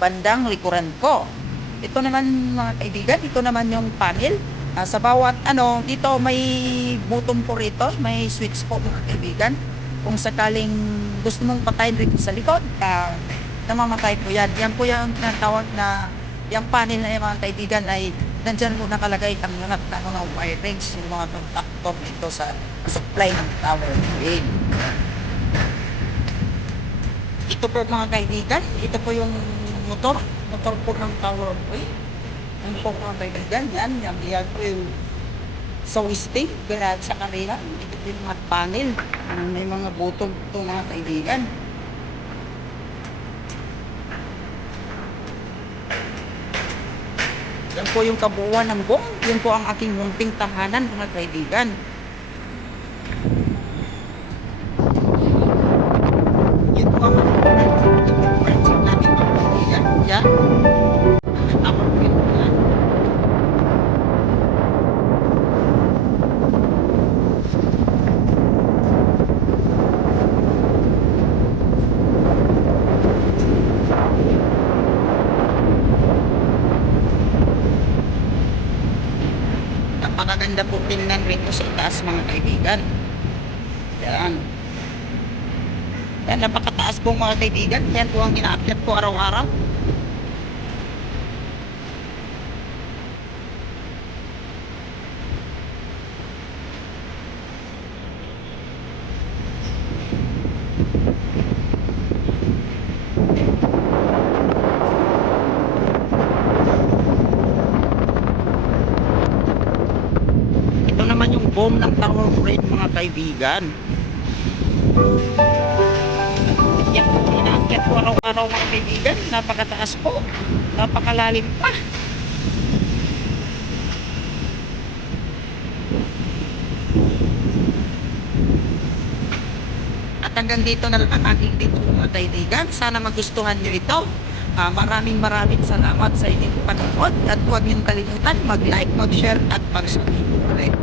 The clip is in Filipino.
Bandang likuran ko. Ito naman mga kaibigan, ito naman yung panel. Sa bawat dito may button po rito, may switch po mga kaibigan. Kung sakaling gusto mong patayin rito sa likod, namamatay po yan. Yan po yung tinatawag na, yung panel na yung mga kaibigan ay nandyan po nakalagay ang mga wirings, yung mga contactor dito sa supply ng tower. Okay. Ito po mga kaibigan, ito po yung motor po ng tower oil. Ang po mga kaibigan, yan po yung joystick, kaya sa kanila, ito po yung mga panel, may mga button po mga kaibigan. Yan po yung kabuuan ng buong, yun po ang aking munting tahanan mga kaibigan. Yan po ang natin mga kaibigan. Yan. Tower oil po yan. Napakaganda po tingnan rito sa itaas mga kaibigan. Yan. Yan, napakataas po mga kaibigan. Yan po ang ina-upload po araw-araw. Ito naman yung boom ng tower crane mga kaibigan. Yan po, ina-upload po araw-araw mga kaibigan. Napakataas po. Napakalalim pa. At hanggang dito na lang ang aking dito mga kaibigan. Sana magustuhan nyo ito. Maraming salamat sa inyong panonood. At huwag niyong kalimutan mag-like, mag-share at mag-subscribe.